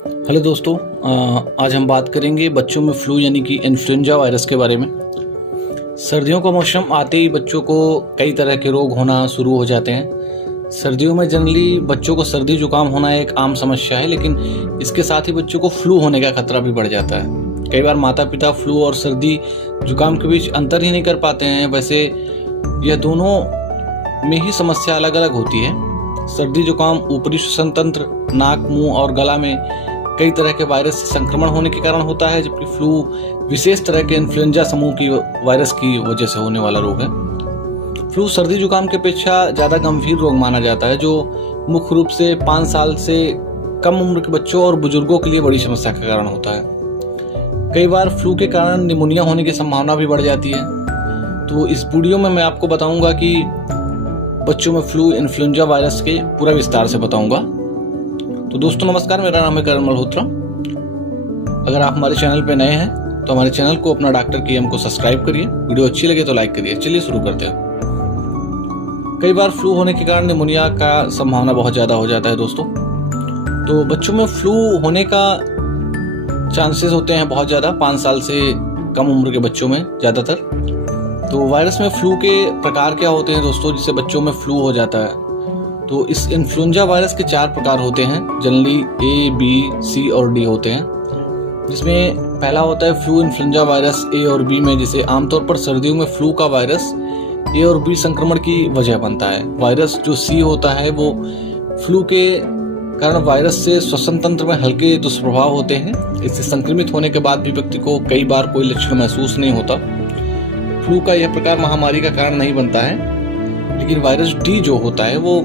Hello दोस्तों, आज हम बात करेंगे बच्चों में फ्लू यानी कि इन्फ्लुएंजा वायरस के बारे में। सर्दियों का मौसम आते ही बच्चों को कई तरह के रोग होना शुरू हो जाते हैं। सर्दियों में जनरली बच्चों को सर्दी जुकाम होना एक आम समस्या है, लेकिन इसके साथ ही बच्चों को फ्लू होने का खतरा भी बढ़ जाता है। कई बार माता पिता फ्लू और सर्दी जुकाम के बीच अंतर ही नहीं कर पाते हैं। वैसे यह दोनों में ही समस्या अलग अलग होती है। सर्दी जुकाम ऊपरी श्वसन तंत्र, नाक, मुंह और गला में कई तरह के वायरस से संक्रमण होने के कारण होता है, जबकि फ्लू विशेष तरह के इन्फ्लुएंजा समूह की वायरस की वजह से होने वाला रोग है। फ्लू सर्दी जुकाम की अपेक्षा ज़्यादा गंभीर रोग माना जाता है, जो मुख्य रूप से 5 साल से कम उम्र के बच्चों और बुजुर्गों के लिए बड़ी समस्या का कारण होता है। कई बार फ्लू के कारण निमोनिया होने की संभावना भी बढ़ जाती है। तो इस वीडियो में मैं आपको बताऊंगा कि बच्चों में फ्लू इन्फ्लुएंजा वायरस के पूरा विस्तार से बताऊंगा। तो दोस्तों नमस्कार, मेरा नाम है करण मल्होत्रा। अगर आप हमारे चैनल पे नए हैं तो हमारे चैनल को अपना डॉक्टर KM को सब्सक्राइब करिए। वीडियो अच्छी लगे तो लाइक करिए। चलिए शुरू करते हैं। कई बार फ्लू होने के कारण निमोनिया का संभावना बहुत ज़्यादा हो जाता है दोस्तों। तो बच्चों में फ्लू होने का चांसेस होते हैं बहुत ज़्यादा, 5 साल से कम उम्र के बच्चों में ज़्यादातर। तो वायरस में फ्लू के प्रकार क्या होते हैं दोस्तों, जिससे बच्चों में फ्लू हो जाता है? तो इस इन्फ्लुएंजा वायरस के 4 प्रकार होते हैं। जनरली A, B, C और D होते हैं। जिसमें पहला होता है फ्लू इन्फ्लुएंजा वायरस A और B में, जिसे आमतौर पर सर्दियों में फ्लू का वायरस A और B संक्रमण की वजह बनता है। वायरस जो C होता है वो फ्लू के कारण वायरस से श्वसन तंत्र में हल्के दुष्प्रभाव होते हैं। इससे संक्रमित होने के बाद भी व्यक्ति को कई बार कोई लक्षण महसूस नहीं होता। फ्लू का यह प्रकार महामारी का कारण नहीं बनता है, लेकिन वायरस D जो होता है वो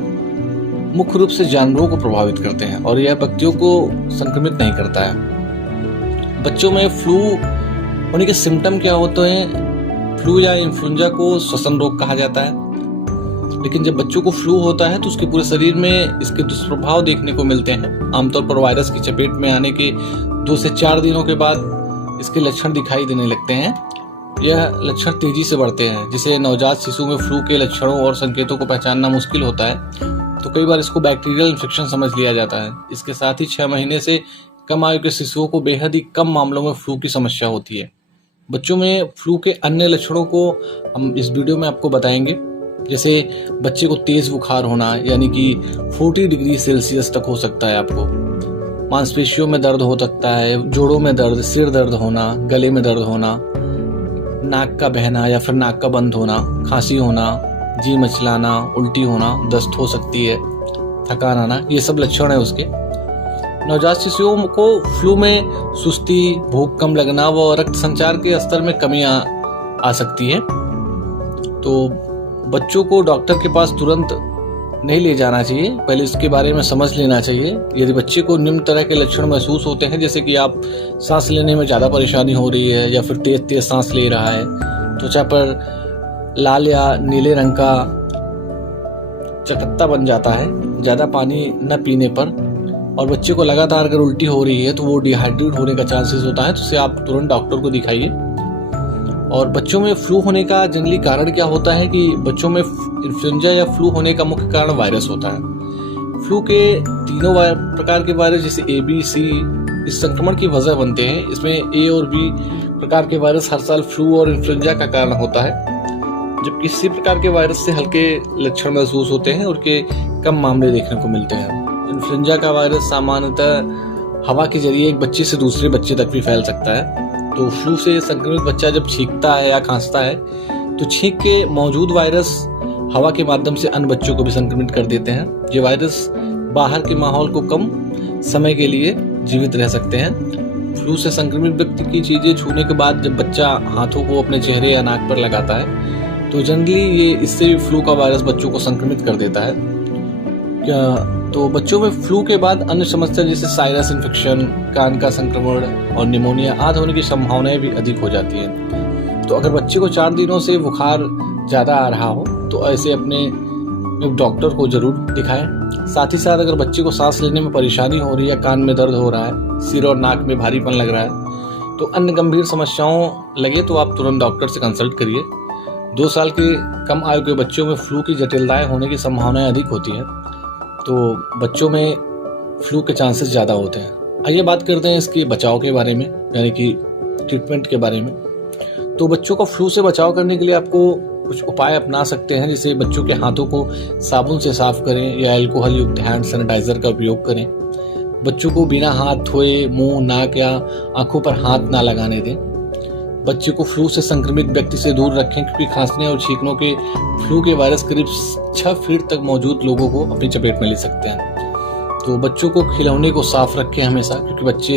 मुख्य रूप से जानवरों को प्रभावित करते हैं और यह व्यक्तियों को संक्रमित नहीं करता है। बच्चों में फ्लू होने के सिम्टम क्या होते हैं? फ्लू या इन्फ्लुएंजा को श्वसन रोग कहा जाता है, लेकिन जब बच्चों को फ्लू होता है तो उसके पूरे शरीर में इसके दुष्प्रभाव देखने को मिलते हैं। आमतौर पर वायरस की चपेट में आने के 2 से 4 दिनों के बाद इसके लक्षण दिखाई देने लगते हैं। यह लक्षण तेजी से बढ़ते हैं, जिसे नवजात शिशु में फ्लू के लक्षणों और संकेतों को पहचानना मुश्किल होता है। तो कई बार इसको बैक्टीरियल इन्फेक्शन समझ लिया जाता है। इसके साथ ही 6 महीने से कम आयु के शिशुओं को बेहद ही कम मामलों में फ्लू की समस्या होती है। बच्चों में फ्लू के अन्य लक्षणों को हम इस वीडियो में आपको बताएंगे, जैसे बच्चे को तेज बुखार होना, यानी कि 40 डिग्री सेल्सियस तक हो सकता है आपको। मांसपेशियों में दर्द हो सकता है, जोड़ों में दर्द, सिर दर्द होना, गले में दर्द होना, नाक का बहना या फिर नाक का बंद होना, खांसी होना, जी मचलाना, उल्टी होना, दस्त हो सकती है, थकान आना, ये सब लक्षण है उसके। नवजात शिशुओं को फ्लू में सुस्ती, भूख कम लगना व रक्त संचार के स्तर में कमी आ सकती है। तो बच्चों को डॉक्टर के पास तुरंत नहीं ले जाना चाहिए, पहले इसके बारे में समझ लेना चाहिए। यदि बच्चे को निम्न तरह के लक्षण महसूस होते हैं, जैसे कि आप सांस लेने में ज़्यादा परेशानी हो रही है या फिर तेज तेज सांस ले रहा है, त्वचा पर लाल या नीले रंग का चकत्ता बन जाता है ज़्यादा पानी न पीने पर, और बच्चे को लगातार अगर उल्टी हो रही है तो वो डिहाइड्रेट होने का चांसेस होता है, तो उसे आप तुरंत डॉक्टर को दिखाइए। और बच्चों में फ्लू होने का जनरली कारण क्या होता है कि बच्चों में इन्फ्लुएंजा या फ्लू होने का मुख्य कारण वायरस होता है। फ्लू के तीनों प्रकार के वायरस जैसे A, B, C इस संक्रमण की वजह बनते हैं। इसमें A और B प्रकार के वायरस हर साल फ्लू और इन्फ्लुएंजा का कारण होता है, जबकि C प्रकार के वायरस से हल्के लक्षण महसूस होते हैं और के कम मामले देखने को मिलते हैं। इन्फ्लुएंजा का वायरस सामान्यतः हवा के जरिए एक बच्चे से दूसरे बच्चे तक भी फैल सकता है। तो फ्लू से संक्रमित बच्चा जब छींकता है या खांसता है तो छींक के मौजूद वायरस हवा के माध्यम से अन्य बच्चों को भी संक्रमित कर देते हैं। ये वायरस बाहर के माहौल को कम समय के लिए जीवित रह सकते हैं। फ्लू से संक्रमित व्यक्ति की चीजें छूने के बाद जब बच्चा हाथों को अपने चेहरे या नाक पर लगाता है तो जनरली ये इससे भी फ्लू का वायरस बच्चों को संक्रमित कर देता है। तो बच्चों में फ्लू के बाद अन्य समस्या जैसे साइनस इन्फेक्शन, कान का संक्रमण और निमोनिया आदि होने की संभावनाएं भी अधिक हो जाती हैं। तो अगर बच्चे को 4 दिनों से बुखार ज़्यादा आ रहा हो तो ऐसे अपने डॉक्टर को जरूर दिखाएं। साथ ही साथ अगर बच्चे को सांस लेने में परेशानी हो रही है, कान में दर्द हो रहा है, सिर और नाक में भारीपन लग रहा है, तो अन्य गंभीर समस्याओं लगे तो आप तुरंत डॉक्टर से कंसल्ट करिए। 2 साल के कम आयु के बच्चों में फ्लू की जटिलताएं होने की संभावनाएं अधिक होती हैं, तो बच्चों में फ्लू के चांसेस ज़्यादा होते हैं। आइए बात करते हैं इसके बचाव के बारे में, यानी कि ट्रीटमेंट के बारे में। तो बच्चों को फ्लू से बचाव करने के लिए आपको कुछ उपाय अपना सकते हैं, जैसे बच्चों के हाथों को साबुन से साफ करें या अल्कोहल युक्त हैंड सैनिटाइजर का उपयोग करें। बच्चों को बिना हाथ धोए मुंह, नाक या आंखों पर हाथ ना लगाने दें। बच्चे को फ्लू से संक्रमित व्यक्ति से दूर रखें, क्योंकि खांसने और छींकने के फ्लू के वायरस करीब 6 फीट तक मौजूद लोगों को अपनी चपेट में ले सकते हैं। तो बच्चों को खिलौने को साफ रखें हमेशा, क्योंकि बच्चे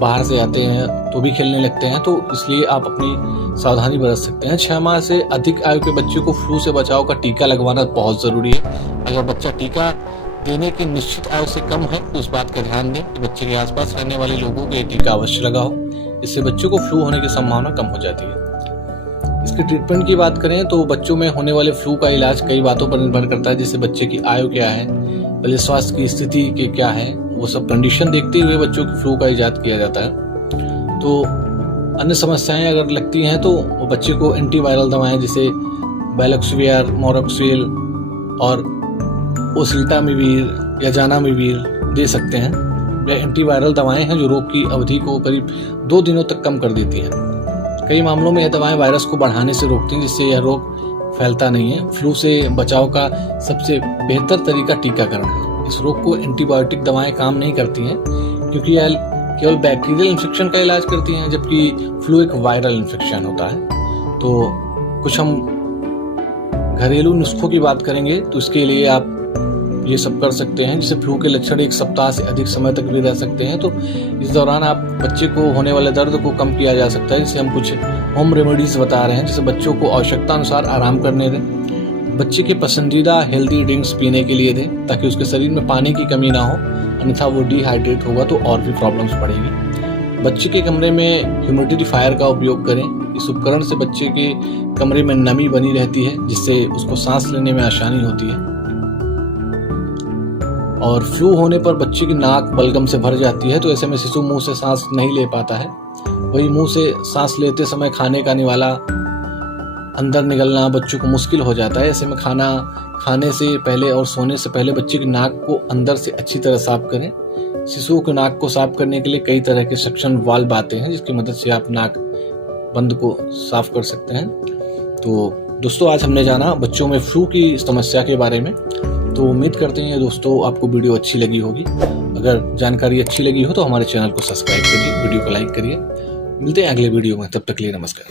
बाहर से आते हैं तो भी खेलने लगते हैं, तो इसलिए आप अपनी सावधानी बरत सकते हैं। 6 माह से अधिक आयु के बच्चे को फ्लू से बचाव का टीका लगवाना बहुत जरूरी है। अगर बच्चा टीका देने की निश्चित आयु से कम है तो उस बात का ध्यान दें कि बच्चे के आसपास रहने वाले लोगों को ये टीका अवश्य लगा हो। इससे बच्चों को फ्लू होने की संभावना कम हो जाती है। इसके ट्रीटमेंट की बात करें तो बच्चों में होने वाले फ्लू का इलाज कई बातों पर निर्भर करता है, जैसे बच्चे की आयु क्या है, पहले स्वास्थ्य की स्थिति के क्या है, वो सब कंडीशन देखते हुए बच्चों के फ्लू का इजाद किया जाता है। तो अन्य समस्याएं अगर लगती हैं तो बच्चे को एंटीवायरल दवाएं जैसे बैलेक्सुवियर, मोरोक्सिल और ओसेल्टामिविर या जानामिविर दे सकते हैं। यह एंटीवायरल दवाएं हैं जो रोग की अवधि को करीब 2 दिनों तक कम कर देती हैं। कई मामलों में यह दवाएं वायरस को बढ़ाने से रोकती हैं, जिससे यह रोग फैलता नहीं है। फ्लू से बचाव का सबसे बेहतर तरीका टीकाकरण है। इस रोग को एंटीबायोटिक दवाएं काम नहीं करती हैं, क्योंकि यह केवल बैक्टीरियल इन्फेक्शन का इलाज करती हैं, जबकि फ्लू एक वायरल इन्फेक्शन होता है। तो कुछ हम घरेलू नुस्खों की बात करेंगे तो इसके लिए आप ये सब कर सकते हैं, जिससे फ्लू के लक्षण 1 सप्ताह से अधिक समय तक भी रह सकते हैं। तो इस दौरान आप बच्चे को होने वाले दर्द को कम किया जा सकता है, जिसे हम कुछ होम रेमेडीज बता रहे हैं, जिससे बच्चों को आवश्यकता अनुसार आराम करने दें। बच्चे के पसंदीदा हेल्दी ड्रिंक्स पीने के लिए दें, ताकि उसके शरीर में पानी की कमी ना हो, अन्यथा वो डिहाइड्रेट होगा तो और भी प्रॉब्लम्स बढ़ेगी। बच्चे के कमरे में ह्यूमिडिफायर का उपयोग करें। इस उपकरण से बच्चे के कमरे में नमी बनी रहती है, जिससे उसको सांस लेने में आसानी होती है। और फ्लू होने पर बच्चे की नाक बलगम से भर जाती है, तो ऐसे में शिशु मुंह से सांस नहीं ले पाता है। वही मुंह से सांस लेते समय खाने का निवाला अंदर निकलना बच्चों को मुश्किल हो जाता है। ऐसे में खाना खाने से पहले और सोने से पहले बच्चे की नाक को अंदर से अच्छी तरह साफ करें। शिशुओं की नाक को साफ करने के लिए कई तरह के सक्शन वाल्व आते हैं, जिसकी मदद से आप नाक बंद को साफ कर सकते हैं। तो दोस्तों, आज हमने जाना बच्चों में फ्लू की समस्या के बारे में। तो उम्मीद करते हैं दोस्तों आपको वीडियो अच्छी लगी होगी। अगर जानकारी अच्छी लगी हो तो हमारे चैनल को सब्सक्राइब करिए, वीडियो को लाइक करिए। मिलते हैं अगले वीडियो में, तब तक के लिए नमस्कार।